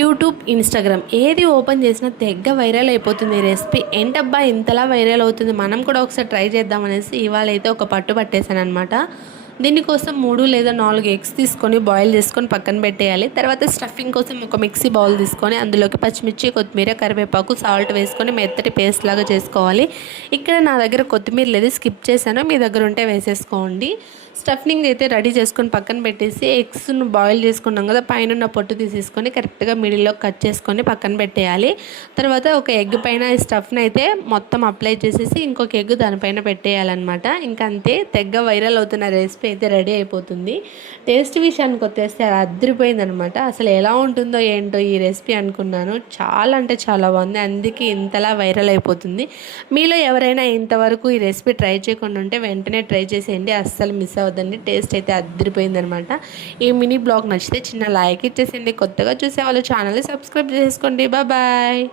YouTube, Instagram ఏది open చేసినా తెగ వైరల్ అయిపోతుంది ఈ రెసిపీ. ఏంటబ్బా ఇంతలా వైరల్ అవుతుంది, మనం కూడా ఒకసారి ట్రై చేద్దాం అనేసి ఇవాళైతే ఒక పట్టు పట్టేసాననమాట. దీనికోసం 3 లేదా 4 ఎగ్స్ తీసుకొని బాయిల్ చేసుకొని పక్కన పెట్టేయాలి. తర్వాత స్టఫింగ్ కోసం ఒక మిక్సీ బౌల్ తీసుకొని అందులోకి పచ్చిమిర్చి, కొత్తిమీర, కరివేపాకు, సాల్ట్ వేసుకొని మెత్తటి పేస్ట్ లాగా చేసుకోవాలి. ఇక్కడ నా దగ్గర కొత్తిమీర లేదు, స్కిప్ చేశాను, మీ దగ్గర ఉంటే వేసేసుకోండి. స్టఫింగ్ అయితే రెడీ చేసుకొని పక్కన పెట్టేసి ఎగ్స్ను బాయిల్ చేసుకున్నాం కదా, పైన పొట్టు తీసేసుకొని కరెక్ట్గా మిడిల్లో కట్ చేసుకొని పక్కన పెట్టేయాలి. తర్వాత ఒక ఎగ్ పైన ఈ స్టఫ్ని అయితే మొత్తం అప్లై చేసేసి ఇంకొక ఎగ్ దానిపైన పెట్టేయాలన్నమాట. ఇంకా అంతే, తెగ్గ వైరల్ అవుతున్న రెసిపీ అయితే రెడీ అయిపోతుంది. టేస్ట్ విషయానికి వచ్చేస్తే అది అదిరిపోయిందనమాట. అసలు ఎలా ఉంటుందో ఏంటో ఈ రెసిపీ అనుకున్నాను, చాలా అంటే చాలా బాగుంది, అందుకే ఇంతలా వైరల్ అయిపోతుంది. మీలో ఎవరైనా ఇంతవరకు ఈ రెసిపీ ట్రై చేయకుండా ఉంటే వెంటనే ట్రై చేసేయండి, అస్సలు మిస్ అవద్దండి. టేస్ట్ అయితే అదిరిపోయిందనమాట. ఈ మినీ బ్లాగ్ నచ్చితే చిన్న లైక్ ఇచ్చేసేయండి. కొత్తగా చూసే వాళ్ళు ఛానల్ని సబ్స్క్రైబ్ చేసుకోండి. బాయ్.